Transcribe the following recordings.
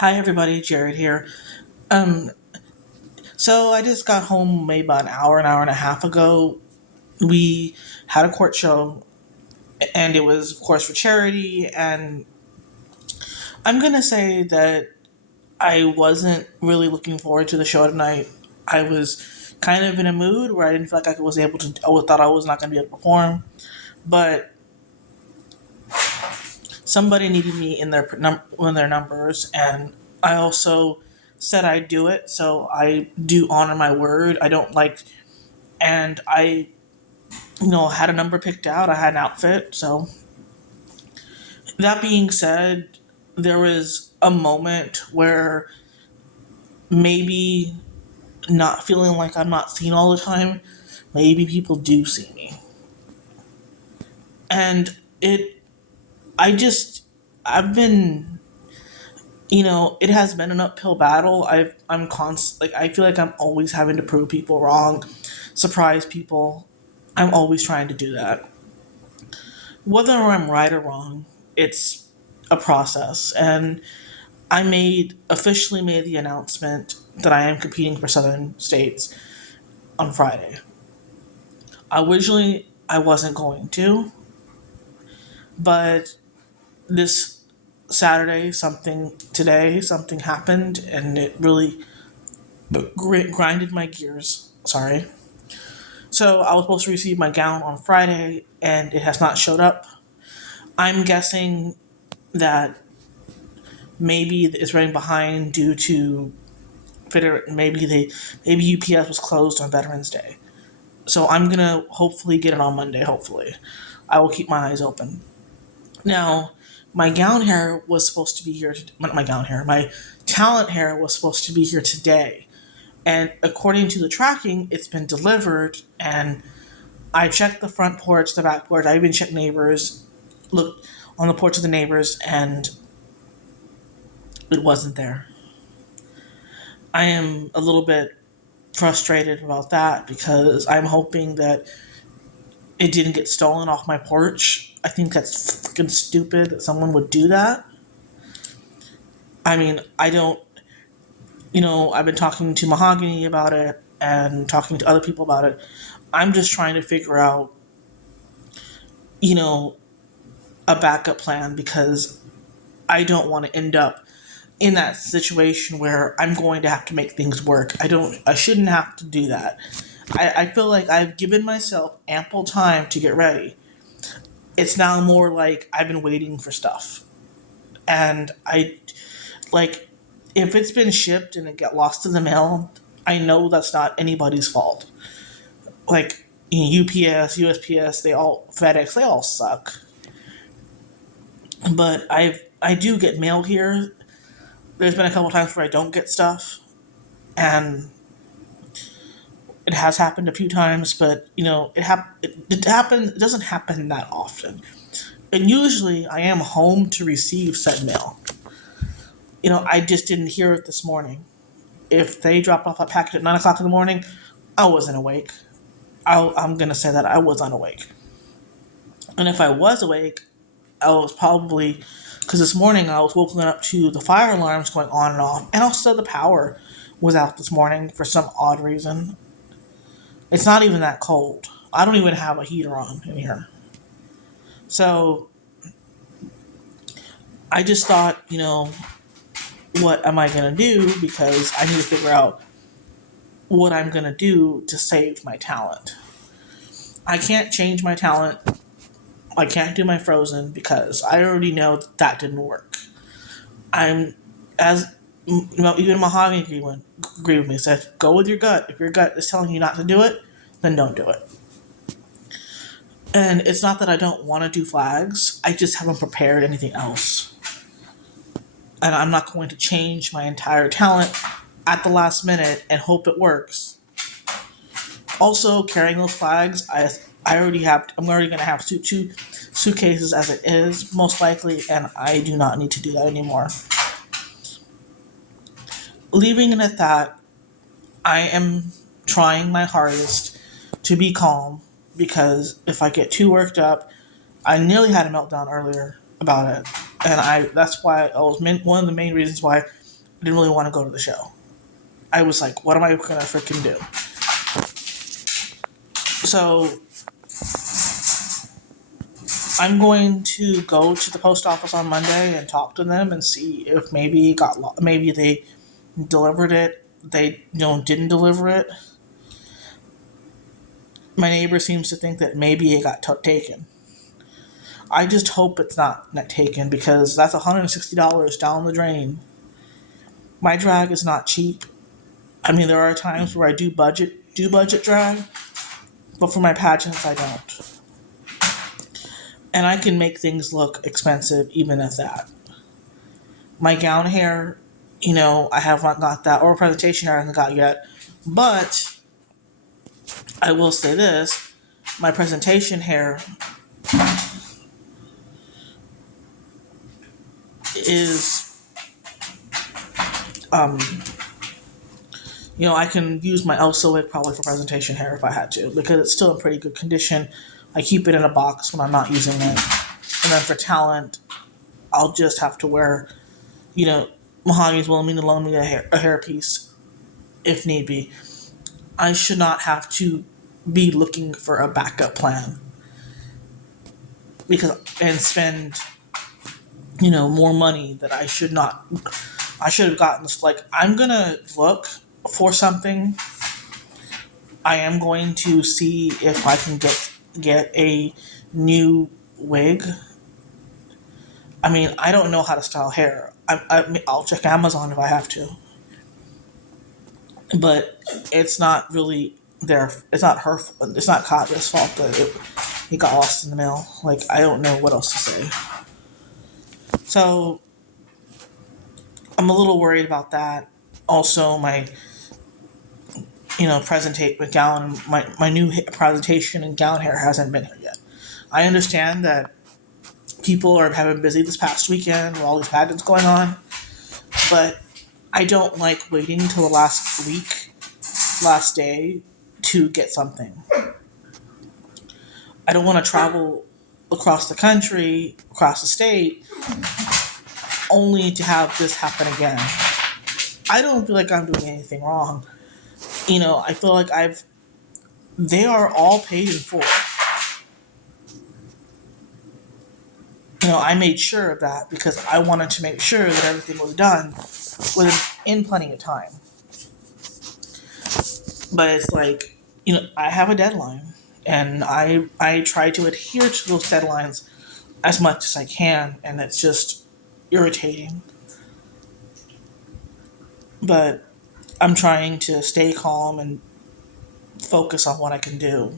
Hi everybody, Jared here. Um, so I just got home maybe about an hour and a half ago. We had a court show, and it was, of course, for charity. And I'm gonna say that I wasn't really looking forward to the show tonight. I was kind of in a mood where I didn't feel like I was able to. I thought I was not gonna be able to perform, but somebody needed me in their numbers, and I also said I'd do it. So I do honor my word. I don't like and I, had a number picked out. I had an outfit. So that being said, there was a moment where maybe not feeling like I'm not seen all the time, maybe people do see me, and I just, I've been, it has been an uphill battle. I'm constant, like I feel like I'm always having to prove people wrong, surprise people. I'm always trying to do that. Whether I'm right or wrong, it's a process. And officially made the announcement that I am competing for Southern States on Friday. Originally, I wasn't going to, but this something happened, and it really grinded my gears. Sorry. So I was supposed to receive my gown on Friday, and it has not showed up. I'm guessing that maybe it's running behind due to maybe UPS was closed on Veterans Day. So I'm gonna hopefully get it on Monday. Hopefully, I will keep my eyes open. Now, my gown hair was supposed to be here. Not my gown hair. My talent hair was supposed to be here today, and according to the tracking, it's been delivered. And I checked the front porch, the back porch. I even checked neighbors. Looked on the porch of the neighbors, and it wasn't there. I am a little bit frustrated about that because I'm hoping that it didn't get stolen off my porch. I think that's fucking stupid that someone would do that. I mean, I don't, I've been talking to Mahogany about it and talking to other people about it. I'm just trying to figure out, you know, a backup plan because I don't want to end up in that situation where I'm going to have to make things work. I shouldn't have to do that. I feel like I've given myself ample time to get ready. It's now more like I've been waiting for stuff. And like, if it's been shipped and it got lost in the mail, I know that's not anybody's fault. Like, UPS, USPS, FedEx, they all suck. But I do get mail here. There's been a couple times where I don't get stuff, and it has happened a few times, but it happens. It doesn't happen that often, and usually I am home to receive said mail. I just didn't hear it this morning. If they dropped off a package at 9 o'clock in the morning, I wasn't awake. I'm gonna say that I was unawake, and if I was awake, I was probably because this morning I was woken up to the fire alarms going on and off, and also the power was out this morning for some odd reason. It's not even that cold. I don't even have a heater on in here. So I just thought, what am I going to do? Because I need to figure out what I'm going to do to save my talent. I can't change my talent. I can't do my Frozen because I already know that didn't work. I'm, as even Mahogany agreed with me, said, go with your gut. If your gut is telling you not to do it, then don't do it. And it's not that I don't want to do flags, I just haven't prepared anything else. And I'm not going to change my entire talent at the last minute and hope it works. Also, carrying those flags, I'm already going to have two suitcases as it is, most likely, and I do not need to do that anymore. Leaving it at that, I am trying my hardest to be calm because if I get too worked up, I nearly had a meltdown earlier about it, and that's why one of the main reasons why I didn't really want to go to the show. I was like, what am I gonna freaking do? So I'm going to go to the post office on Monday and talk to them and see if maybe maybe they delivered it. They didn't deliver it. My neighbor seems to think that maybe it got taken. I just hope it's not taken because that's $160 down the drain. My drag is not cheap. I mean, there are times where I do budget drag, but for my pageants, I don't. And I can make things look expensive even at that. My gown hair, I have not got that, or presentation hair I haven't got yet. But I will say this: my presentation hair is, um, I can use my Elsa wig probably for presentation hair if I had to, because it's still in pretty good condition. I keep it in a box when I'm not using it. And then for talent, I'll just have to wear, Mahogany's willing me to loan me a hair piece if need be. I should not have to be looking for a backup plan and spend, more money that I should not. I should have gotten this. Like, I'm gonna look for something. I am going to see if I can get a new wig. I mean, I don't know how to style hair. I'll check Amazon if I have to, but it's not really their. It's not her. It's not Katya's fault that it got lost in the mail. Like, I don't know what else to say. So I'm a little worried about that. Also, my my new presentation and gown hair hasn't been here yet. I understand that people have been busy this past weekend with all these pageants going on, but I don't like waiting until the last day to get something. I don't want to travel across the country, across the state, only to have this happen again. I don't feel like I'm doing anything wrong. I feel like they are all paid in full. I made sure of that because I wanted to make sure that everything was done within plenty of time. But it's like, I have a deadline, and I try to adhere to those deadlines as much as I can, and it's just irritating. But I'm trying to stay calm and focus on what I can do.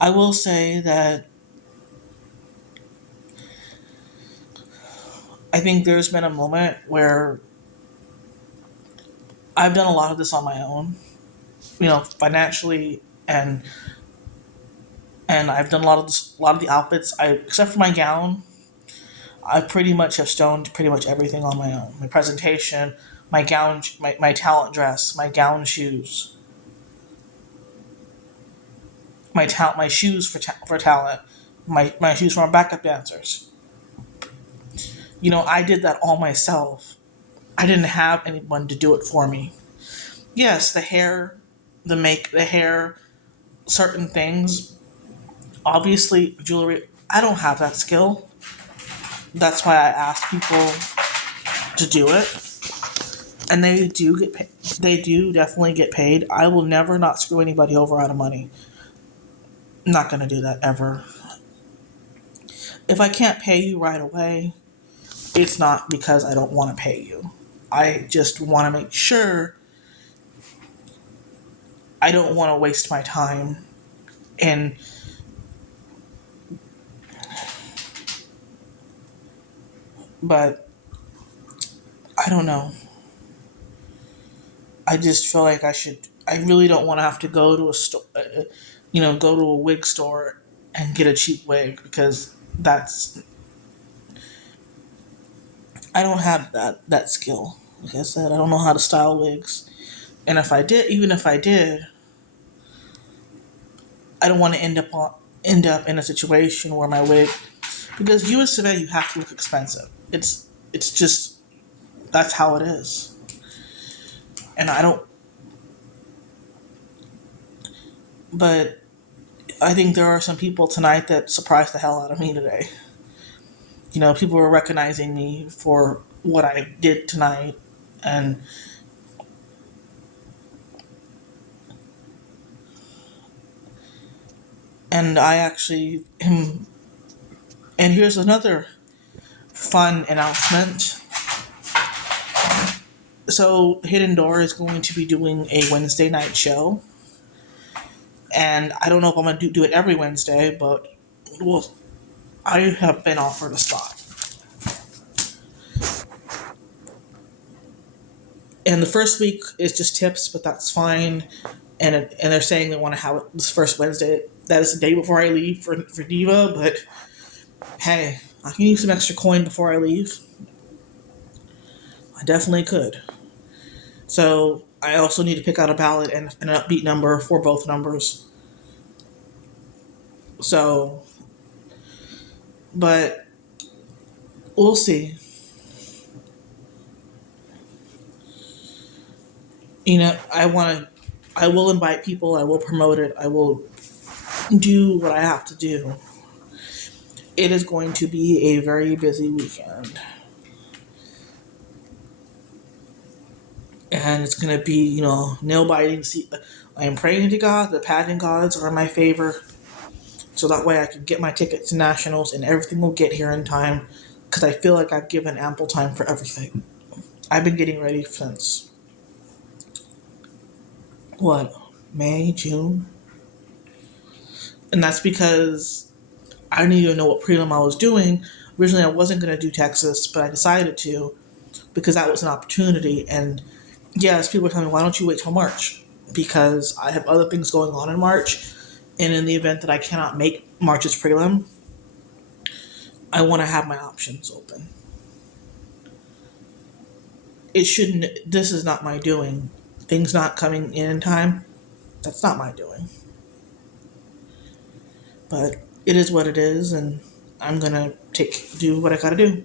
I will say that I think there's been a moment where I've done a lot of this on my own, financially, and I've done a lot of the outfits. Except for my gown, I pretty much have stoned pretty much everything on my own. My presentation, my gown, my talent dress, my gown shoes, my shoes for talent, my shoes for my backup dancers. I did that all myself. I didn't have anyone to do it for me. Yes, the hair, the hair, certain things. Obviously, jewelry. I don't have that skill. That's why I ask people to do it, and they do get paid. They do definitely get paid. I will never not screw anybody over out of money. I'm not gonna do that ever. If I can't pay you right away, it's not because I don't want to pay you. I just want to make sure I don't want to waste my time and but I don't know. I just feel like I really don't want to have to go to a store, go to a wig store and get a cheap wig because that's I don't have that skill. Like I said, I don't know how to style wigs, and even if I did, I don't want to end up in a situation where my wig, because you as Savannah, you have to look expensive. It's just, that's how it is. And I don't, but I think there are some people tonight that surprised the hell out of me today. You know, people were recognizing me for what I did tonight, and I actually am. And here's another fun announcement. So Hidden Door is going to be doing a Wednesday night show, and I don't know if I'm gonna do it every Wednesday, but well, I have been offered a spot. And the first week is just tips, but that's fine. And they're saying they want to have it this first Wednesday. That is the day before I leave for Diva, but hey, I can use some extra coin before I leave. I definitely could. So I also need to pick out a ballot and an upbeat number for both numbers. So, but we'll see. You know, I will invite people. I will promote it. I will do what I have to do. It is going to be a very busy weekend. And it's going to be, nail biting. I am praying to God. The pageant gods are in my favor. So that way I can get my ticket to nationals and everything will get here in time. Because I feel like I've given ample time for everything. I've been getting ready since, what, May, June? And that's because I didn't even know what prelim I was doing. Originally, I wasn't going to do Texas, but I decided to because that was an opportunity. And yes, people are telling me, why don't you wait till March? Because I have other things going on in March. And in the event that I cannot make March's prelim, I want to have my options open. This is not my doing. Things not coming in time, that's not my doing. But it is what it is, and I'm going to do what I got to do.